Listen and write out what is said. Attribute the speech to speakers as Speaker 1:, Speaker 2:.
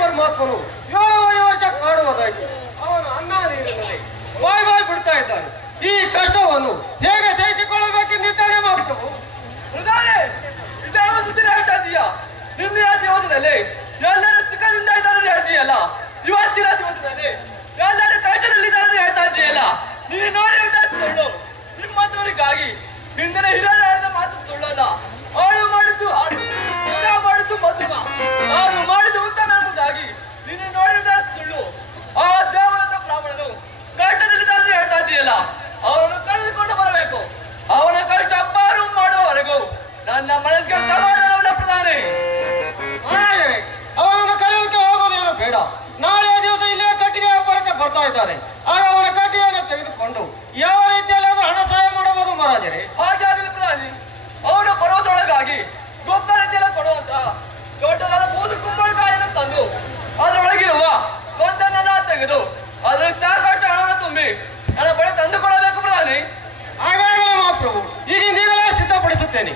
Speaker 1: ಪರಮಾತ್ಮನು ಏಳು ವರ್ಷ ಕಾಡುವುದಾಗಿ ಅವನು ಅನ್ನ ನೀರಿನಲ್ಲಿ ಬಾಯ್ ಬಾಯ್ ಬಿಡ್ತಾ ಇದ್ದಾನೆ ಈ ಕಷ್ಟವನ್ನು ಹೇಗೆ ಸಹಿಸಿಕೊಳ್ಳಬೇಕು
Speaker 2: ನಿರ್ಧಾರ ಇದಾದ ಸುದ್ದಿ ನಿನ್ನ ದಿವಸದಲ್ಲಿ ಎಲ್ಲರೂ ಸುಖದಿಂದ ಇದ್ದಾರೆ ಹೇಳ್ತೀಯಲ್ಲ? ಇವತ್ತಿನ ದಿವಸದಲ್ಲಿ ಎಲ್ಲರೂ ಕಷ್ಟದಲ್ಲಿ ಇದ್ದಾರೆ ಹೇಳ್ತಾ ಇದೆಯಲ್ಲ? ನೀನು ನೋಡಿ ವಿಧಾನಿಸಿದಳು ಹಿಂದಿನ ಹಿರಿಯ
Speaker 1: ಕೊಡ್ತಾ ಇದ್ದಾರೆ. ಆಗ ಅವರ ಕಡ್ಡಿಯನ್ನು ತೆಗೆದುಕೊಂಡು ಯಾವ ರೀತಿಯಲ್ಲಿ ಆದರೂ ಹಣ ಸಹಾಯ ಮಾಡಬಹುದು ಮಹಾರಾಜರೇ?
Speaker 2: ಹಾಗಾಗಲಿ ಪ್ರಧಾನಿ ಅವನು ಬರೋದ್ರೊಳಗಾಗಿ ಗೊಬ್ಬರ ಜಲ ಕೊಡುವಂತಹ ದೊಡ್ಡದಾದ ಮೂರು ಕುಂಬಳಕಾಯನ್ನು ತಂದು ಅದರೊಳಗಿರುವ ಒಂದನ್ನೆಲ್ಲ ತೆಗೆದು ಅದರಲ್ಲಿ ಸಾಕಷ್ಟು ಹಣವನ್ನು ತುಂಬಿ ನನ್ನ ಬಳಿ ತಂದುಕೊಳ್ಳಬೇಕು ಪ್ರಧಾನಿ
Speaker 1: ಹಾಗಾಗಲಿ ಮಹಾಪ್ರಭು ಈಗ ನೀವೆಲ್ಲ ಸಿದ್ಧಪಡಿಸುತ್ತೇನೆ.